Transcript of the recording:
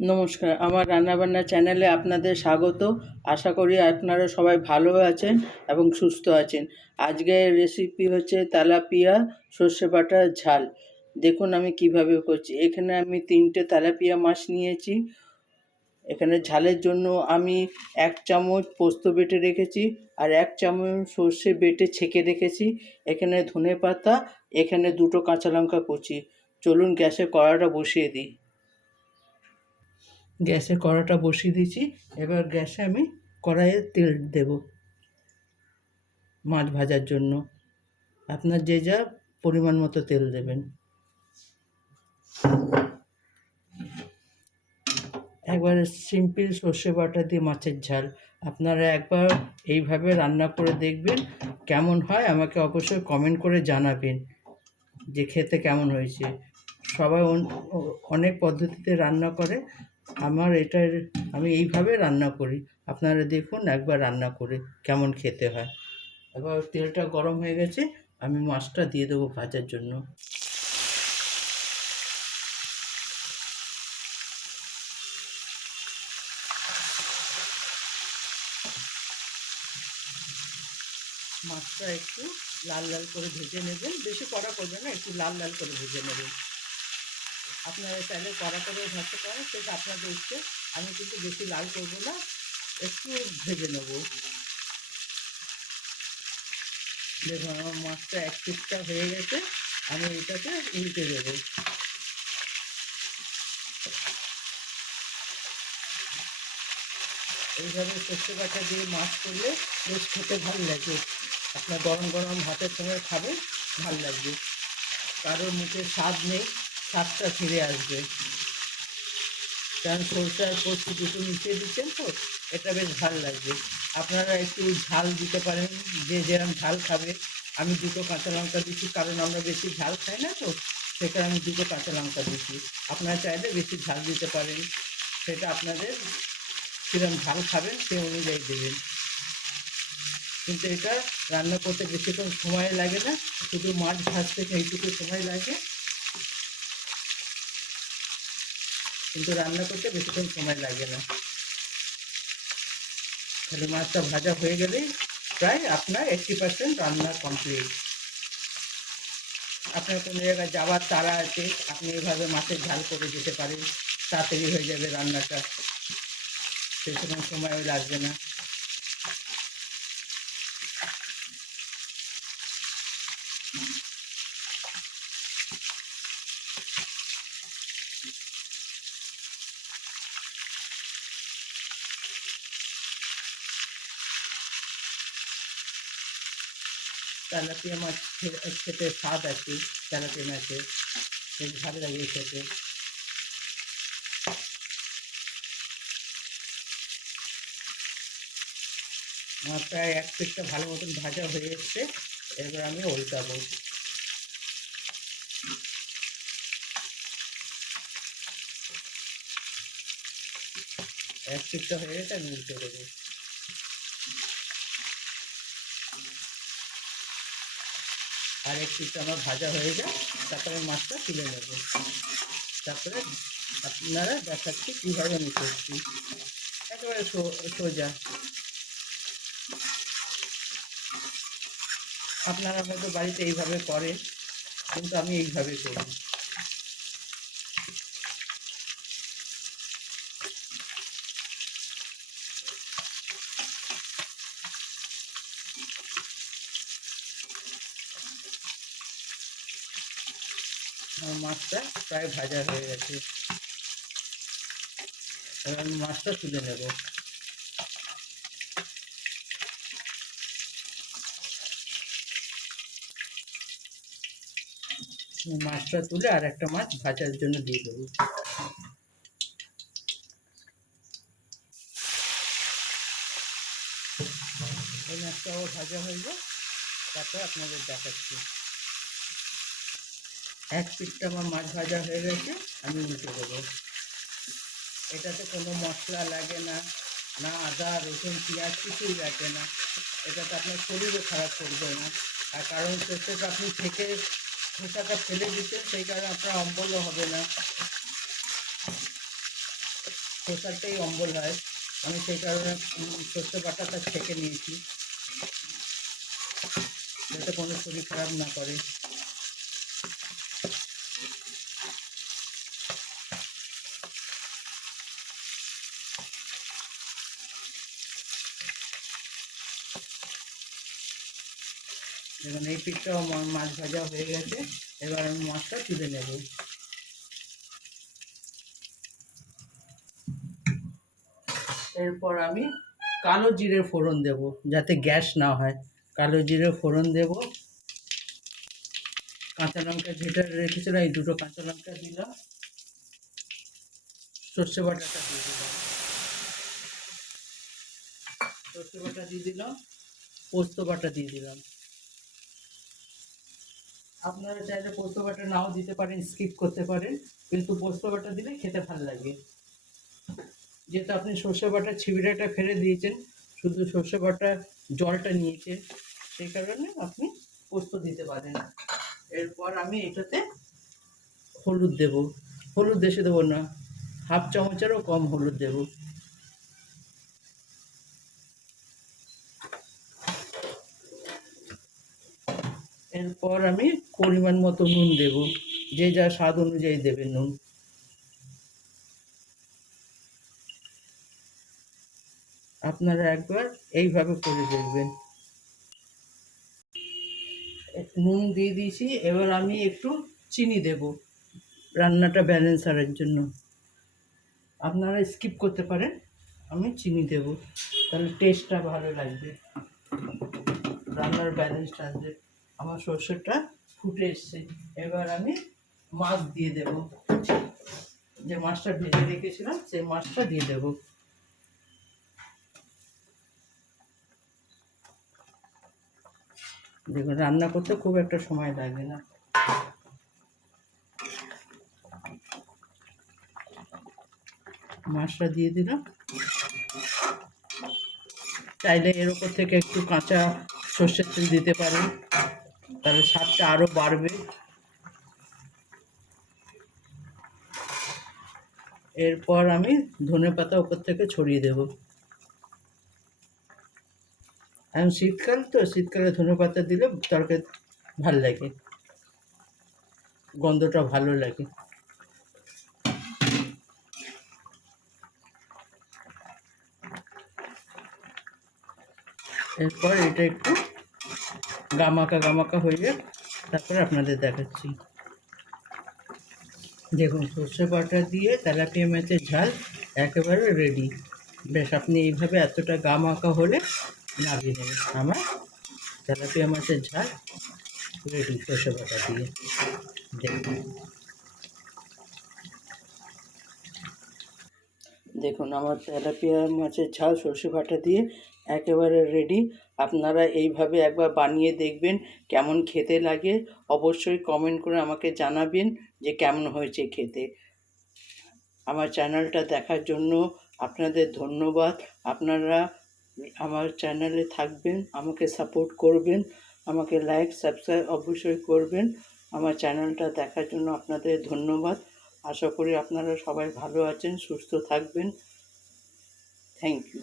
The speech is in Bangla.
নমস্কার, আমার রান্নাবান্না চ্যানেলে আপনাদের স্বাগত। আশা করি আপনারা সবাই ভালো আছেন এবং সুস্থ আছেন। আজকের রেসিপি হচ্ছে তেলাপিয়া সর্ষে বাটার ঝাল। দেখুন আমি কিভাবে করছি। এখানে আমি 3টে তেলাপিয়া মাছ নিয়েছি। এখানে ঝালের জন্য আমি 1 চামচ পোস্ত বেটে রেখেছি আর 1 চামচ সর্ষে বেটে ছেঁকে রেখেছি। এখানে ধনেপাতা, এখানে 2টো কাঁচা লঙ্কা কুচি। চলুন গ্যাসে কড়াটা বসিয়ে দিই। গ্যাসে কড়াটা বসিয়ে দিয়েছি। এবার গ্যাসে আমি কড়াইয়ে তেল দেব মাছ ভাজার জন্য। আপনার যে যা পরিমাণ মতো তেল দেবেন। একবারে সিম্পল সর্ষে বাটা দিয়ে মাছের ঝাল আপনারা একবার এইভাবে রান্না করে দেখবেন। কেমন হয় আমাকে অবশ্যই কমেন্ট করে জানাবেন যে খেতে কেমন হয়েছে। সবাই অনেক পদ্ধতিতে রান্না করে, আমি এইভাবে রান্না করি। আপনারা দেখুন একবার রান্না করে কেমন খেতে হয়। এবার তেলটা গরম হয়ে গেছে, আমি মাছটা দিয়ে দেবো ভাজার জন্য। মাছটা একটু লাল লাল করে ভেজে নেবেন, বেশি কড়া করবেন না, একটু লাল লাল করে ভেজে নেবেন। আপনারা চাইলে কড়া করে ভাজতে পারেন, সেটা আপনাদের ইচ্ছে। আমি কিন্তু বেশি লাল করবো না, একটু ভেজে নেব। দেখুন আমার মাছটা এক পিঠটা হয়ে গেছে, আমি এটাকে উল্টে দেবো। এইভাবে সর্ষে বাটা দিয়ে মাছ করলে বেশ খেতে ভালো লাগে। আপনার গরম গরম ভাতের সঙ্গে খাবে, ভাল লাগবে। কারোর মুখে স্বাদ নেই, স্বাদটা ফিরে আসবে। কারণ সরষে আর পোস্ত দুটো মিশিয়ে দিচ্ছেন তো, এটা বেশ ভালো লাগবে। আপনারা একটু ঝাল দিতে পারেন, যে যেরকম ঝাল খাবে। আমি 2টো কাঁচা লঙ্কা দিচ্ছি, কারণ আমরা বেশি ঝাল খাই না তো, সেটা আমি 2টো কাঁচা লঙ্কা দিচ্ছি। আপনারা চাইলে বেশি ঝাল দিতে পারেন, সেটা আপনাদের কীরকম ঝাল খাবেন সেই অনুযায়ী দেবেন। কিন্তু এটা রান্না করতে বেশিক্ষণ সময় লাগে না, শুধু মাছ ভাজতে এইটুকু সময় লাগে, কিন্তু রান্না করতে বেশিক্ষণ সময় লাগে না। তাহলে মাছটা ভাজা হয়ে গেলেই প্রায় আপনার 80% রান্না কমপ্লিট। আপনার কোনো জায়গায় যাওয়ার তাড়া আছে, আপনি এভাবে মাছের ঝাল করে যেতে পারেন, তাড়াতাড়ি হয়ে যাবে রান্নাটা, সেরকম সময়ও লাগবে না। তেলাপিয়া মাছ খেতে স্বাদ আছে, তেলাপিয়া মাছের বেশ ভালো লাগে খেতে। আমার প্রায় 1 পিঠটা ভালো মতন ভাজা হয়ে এসছে, এবার আমি উল্টাবো। এক পিঠটা হয়ে গেছে, আমি উল্টে দেবো। আর এক পিঠটা আমার ভাজা হয়ে যায়, তারপরে মাছটা তুলে নেব। তারপরে আপনারা দেখাচ্ছি কীভাবে আমি করছি, একেবারে সোজা। আপনারা হয়তো বাড়িতে এইভাবে করেন, কিন্তু আমি এইভাবে করি। আমার মাছটা প্রায় ভাজা হয়ে গেছে, এবার আমি মাছটা তুলে নেব। মাছটা তুলে আর একটা মাছ ভাজার জন্য দিয়ে দেবো। এই মাছটাও ভাজা হয়ে যায়, তারপর আপনাদের দেখাচ্ছি। এক পিঠটা আমার মাছ ভাজা হয়ে গেছে, আমি উল্টে দেবো। এটাতে কোনো মশলা লাগে না, না আদা রসুন পেঁয়াজ কিছুই লাগে না। এটাতে আপনার শরীরও খারাপ করবে না। আর কারণ সর্ষেটা আপনি থেকে খোসাটা ফেলে দিচ্ছেন, সেই কারণে আপনার অম্বলও হবে না। শসাটাই অম্বল হয়, আমি সেই কারণে সর্ষে বাটাটা ছেঁকে নিয়েছি যাতে কোনো শরীর খারাপ না করে। দেখুন এই পিঠটাও মাছ ভাজা হয়ে গেছে, এবার আমি মাছটা তুলে নেব। এরপর আমি কালো জিরে ফোড়ন দেব যাতে গ্যাস না হয়। কালো জিরে ফোড়ন দেব, কাঁচা লঙ্কা যেটা রেখেছিলাম এই দুটো কাঁচা লঙ্কা দিলাম, সর্ষে বাটাটা দিয়ে দিলাম, সর্ষে বাটা দিয়ে দিলাম, পোস্ত বাটা দিয়ে দিলাম। আপনারা চাইলে পোস্ত বাটা নাও দিতে পারেন, স্কিপ করতে পারেন, কিন্তু পোস্ত বাটা দিলে খেতে ভালো লাগে। যেহেতু আপনি সর্ষে বাটা ছিবড়াটা ফেলে দিয়েছেন, শুধু সর্ষে বাটা জলটা নিয়েছে, সেই কারণে আপনি পোস্ত দিতে পারেন। এরপর আমি এটাতে হলুদ দেব, হলুদ বেশি দেবো না, হাফ চামচেরও কম হলুদ দেব। এরপর আমি পরিমাণ মতো নুন দেব, যে যা স্বাদ অনুযায়ী দেবেন নুন। আপনারা একবার এইভাবে করে দেখবেন। নুন দিয়ে দিয়েছি, এবার আমি একটু চিনি দেব রান্নাটা ব্যালেন্স করার জন্য। আপনারা স্কিপ করতে পারেন, আমি চিনি দেব, তাহলে টেস্টটা ভালো লাগবে, রান্নার ব্যালেন্সটা আসবে। আমার সর্ষেটা ফুটে এসছে, এবার আমি মাছ দিয়ে দেব, যে মাছটা ভেজে রেখেছিলাম সেই মাছটা দিয়ে দেব। দেখুন রান্না করতে খুব একটা সময় লাগে না। মাছটা দিয়ে দিলাম, চাইলে এর উপর থেকে একটু কাঁচা সর্ষের তেল দিতে পারেন, তাহলে স্বাদটা আরও বাড়বে। এরপর আমি ধনেপাতা উপর থেকে ছড়িয়ে দেব। এখন শীতকাল তো, শীতকালে ধনেপাতা দিলে তরকারি ভালো লাগে, গন্ধটা ভালো লাগে। এরপর এটা একটু গামাকা গামাকা হয়ে যাক, তারপরে আপনাদের দেখাচ্ছি। দেখুন সর্ষে বাটা দিয়ে তেলাপিয়া মাছের ঝাল একেবারে রেডি। বেশ, আপনি এইভাবে এতটা গামাকা হলে নামিয়ে নেবেন। আমার তেলাপিয়া মাছের ঝাল রেডি সর্ষে বাটা দিয়ে। দেখুন দেখুন আমার তেলাপিয়া মাছের ঝাল সর্ষে বাটা দিয়ে একেবারে রেডি। আপনারা এইভাবে একবার বানিয়ে দেখবেন কেমন খেতে লাগে, অবশ্যই কমেন্ট করে আমাকে জানাবেন যে কেমন হয়েছে খেতে। আমার চ্যানেলটা দেখার জন্য আপনাদের ধন্যবাদ। আপনারা আমার চ্যানেলে থাকবেন, আমাকে সাপোর্ট করবেন, আমাকে লাইক সাবস্ক্রাইব অবশ্যই করবেন। আমার চ্যানেলটা দেখার জন্য আপনাদের ধন্যবাদ। আশা করি আপনারা সবাই ভালো আছেন, সুস্থ থাকবেন। Thank you.